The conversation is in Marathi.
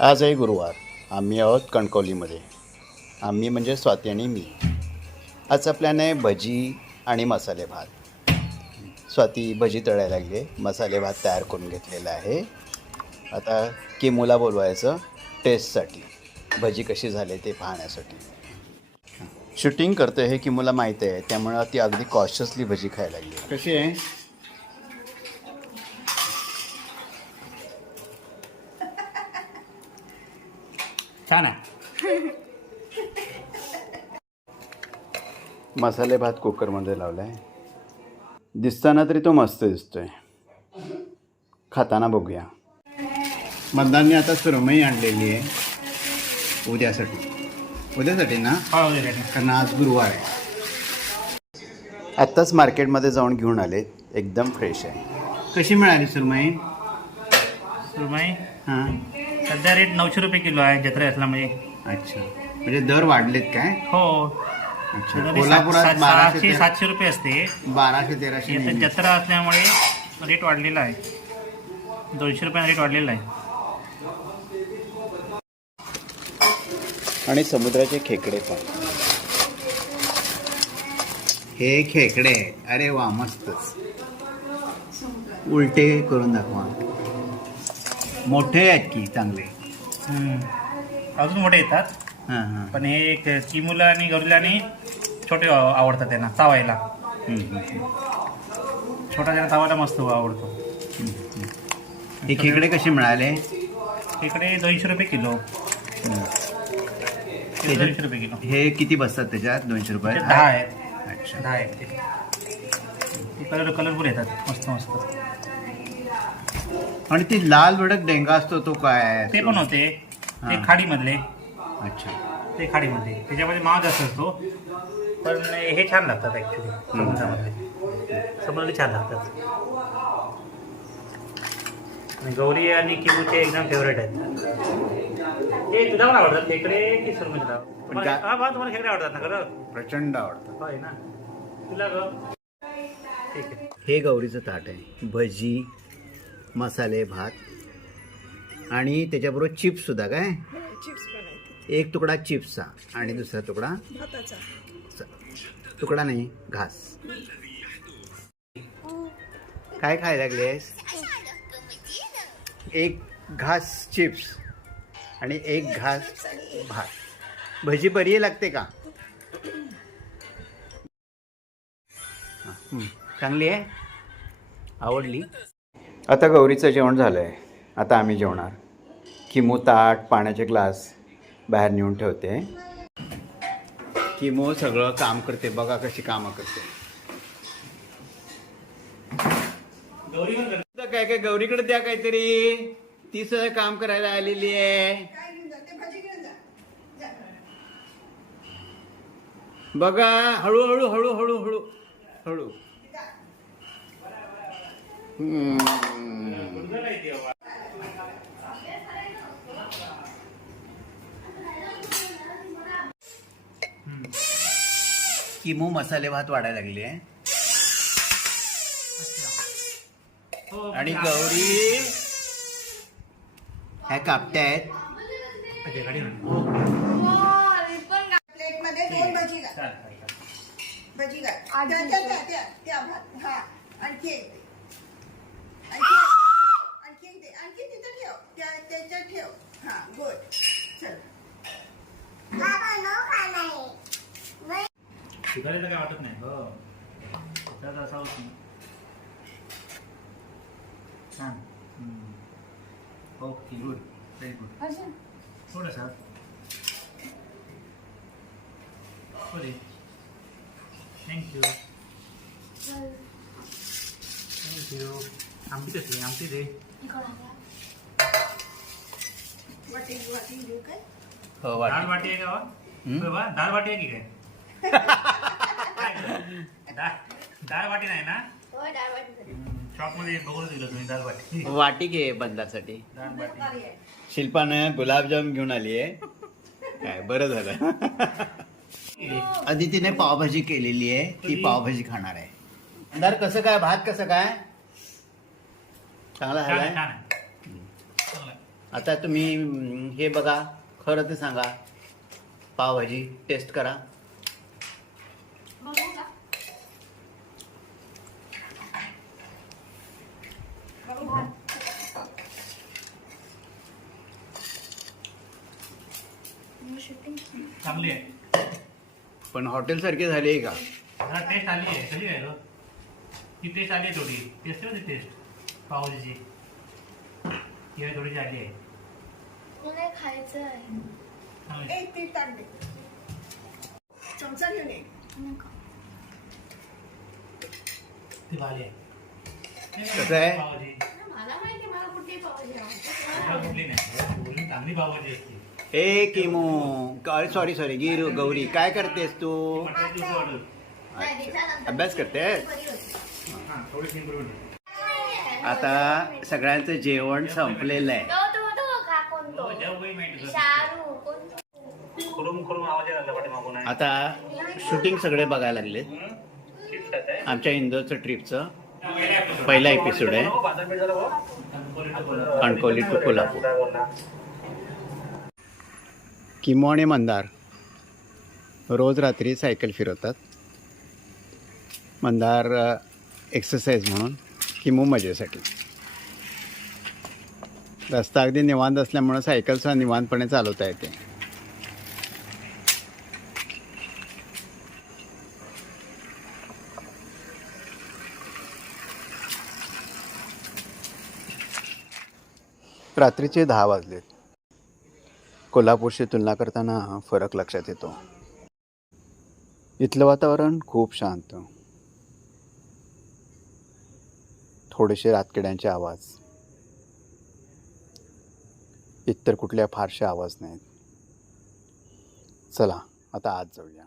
आज आहे गुरुवार. आम्ही आहोत कणकवलीमध्ये. आम्ही म्हणजे स्वाती आणि मी. आजचा प्लॅन आहे भजी आणि मसाले भात. स्वाती भजी तळायला लागली आहे मसाले भात तयार करून घेतलेला आहे. आता किमूला बोलवायचं टेस्टसाठी भजी कशी झाली ते पाहण्यासाठी. शूटिंग करतो हे किमूला माहीत आहे. त्यामुळं ती अगदी कॉशियसली भजी खायला लागली. कशी आहे? छान आहे. मसाले भात कुकरमध्ये लावला आहे दिसताना तरी तो मस्त दिसतोय. खाताना बघूया. मतदानने आता सुरमई आणलेली आहे. उद्यासाठी. उद्यासाठी ना? हो. कारण आज गुरुवार आहे. आत्ताच मार्केटमध्ये जाऊन घेऊन आले. एकदम फ्रेश आहे. कशी मिळाली सुरमई? सुरमई? हां. सध्या रेट नऊशे रुपये किलो आहे जत्रा असला म्हणजे अच्छा. म्हणजे दर वाढलेत काय? हो. अच्छा. कोल्हापुरात बाराशे सहाशे ते- सातशे रुपये असते. बाराशे तेराशे इथं नेहमी. जत्रा असल्यामुळे रेट वाढलेला आहे. दोनशे रुपयाने रेट वाढलेला आहे. आणि समुद्राचे खेकडे पण. हे खेकडे. अरे वा मस्तच. उलटे करून दाखवा. मोठे आहेत की चांगले? हम्म. अजून मोठे येतात. हां हां. पण हे एक चिमुला आणि गौरीला आणि छोटे आव- आवडतात त्यांना चावायला. हम्म, हम्म, हम्म. छोटा त्यांना चावायला मस्त आवडतो. हे खेकडे कसे मिळाले? इकडे दोनशे रुपये किलो. हम्म. हे दोनशे रुपये किलो. हे किती बसतात त्याच्यात? दोनशे रुपये? ते दहा आहेत. अच्छा. दहा आहेत ते ते. कलर कलरफुल येतात. मस्त मस्त. आणि ती लाल भडक डेंगा असतो तो काय ते पण होते. ते हां. खाडीमधले. अच्छा. ते खाडीमधले. त्याच्यामध्ये माव जास्त असतो. पण हे छान लागतात ॲक्च्युली समुद्रामधले समुद्रातले छान लागतात. आणि गौरी आणि किमूचे एकदम फेवरेट आहेत. ते तुला पण आवडतात? खेकडे की सुरमई तुला? तुम्हाला- हा बा तुम्हाला खेकडे आवडतात ना खरं? प्रचंड आवडतं होय ना. तुला ग? ठीक आहे. हे गौरीचं ताट आहे. भजी मसाले भात आणि त्याच्याबरोबर चिप्स सुद्धा काय? चिप्स आहेत एक तुकडा चिप्सचा आणि दुसरा तुकडा तुकडा नाही घास. काय खायला लागलेस एक घास चिप्स आणि एक घास भात. भजी बरी लागते का? हा, हं. चांगली आहे? आवडली? आता गौरीचं जेवण झालं आहे आता आम्ही जेवणार. किमो ताट पाण्याचे ग्लास बाहेर नेऊन ठेवते. किमो सगळं काम करते. बघा कशी कामं करते. गौरी काय काय गौरीकडे द्या काहीतरी. ती सगळं काम करायला आलेली आहे. बघा हळूहळू हळू हळू हळू हळू. हम्म. किमो मसाले भात वाढायला लागली. आहे हो, आणि गौरी. ह्या कापट्या आहेत. अच्छा, गाडी ना. प्लेटमध्ये दोन भजी घाल. चालेल, चालेल, चालेल. भजी घाल. त्या त्या त्या त्या त्या भात हा. आणखी दे आणखी एक- आणखी एक दे आणखी तिथे ठेव त्या त्याच्यात ठेव हा गुड चल सुधारायचं काय वाटत नाही हो त्याचा असा होत नाही छान हम्म. ओके गुड व्हेरी गुड थोडंसं sorry thank you thank you आमटी कसली आमटी दे वाटी वाटी घेऊ काय हो डाळ वाट वाटी आहे का वा? हम्म? होय वा? डाळ वाटी आहे की काय? डाळ वाटी नाही ना? शॉपमध्ये बघून दिलं तुम्ही डाळ वाटी. वाटी घे बंदासाठी. वाटी. शिल्पानं गुलाबजाम घेऊन आली आहे. काय बरं झालं. अदितीने पावभाजी केलेली आहे ती पावभाजी खाणार आहे. अंधार कसं काय? भात कसं काय? चांगला छान आहे आहे. आता तुम्ही हे बघा खरं ते सांगा. पावभाजी टेस्ट करा. चांगली आहे. पण हॉटेलसारखी झाली आहे का? जरा टेस्ट आली आहे. कशी आहे गं? ती टेस्ट आली आहे थोडी. टेस्ट आहे टेस्ट पावभाजीची. थोडीशी आली आहे. खायचं आहे. एक ती टाक दे चमचा घेऊन ये. नको. ती भारी आहे. कसं आहे? पावभाजी. मला माहिती मला कुठली पाहिजे मला कुठली नाही. बोलून चांगली पावभाजी असते. ए किमो. सॉरी सॉरी गिरू गौरी. काय करतेस तू? अभ्यास करतेस? हां थोडीशी आता सगळ्यांचं जेवण संपलेलं आहे तो तो तो खा कोण तो जेव्हा काही माहिती तुझं. शाहरुख कोण आवाज यायला लागला. आता शूटिंग सगळे बघायला आहे. आमच्या इंदोरचं ट्रिपचं पहिला एपिसोड आहे. कणकवली to कोल्हापूर. किमो आणि मंदार रोज रात्री सायकल फिरवतात मंदार एक्सरसाइज म्हणून किमो मजेसाठी रस्ता अगदी निवांत असल्यामुळं सायकलसह निवांतपणे चालवता येते रात्रीचे दहा वाजलेत कोल्हापूरशी तुलना करताना फरक लक्षात येतो. इथलं वातावरण खूप शांत. थोडेसे रातकिड्यांचे आवाज. इतर कुठल्या फारशा आवाज नाहीत. चला आता आज जाऊया.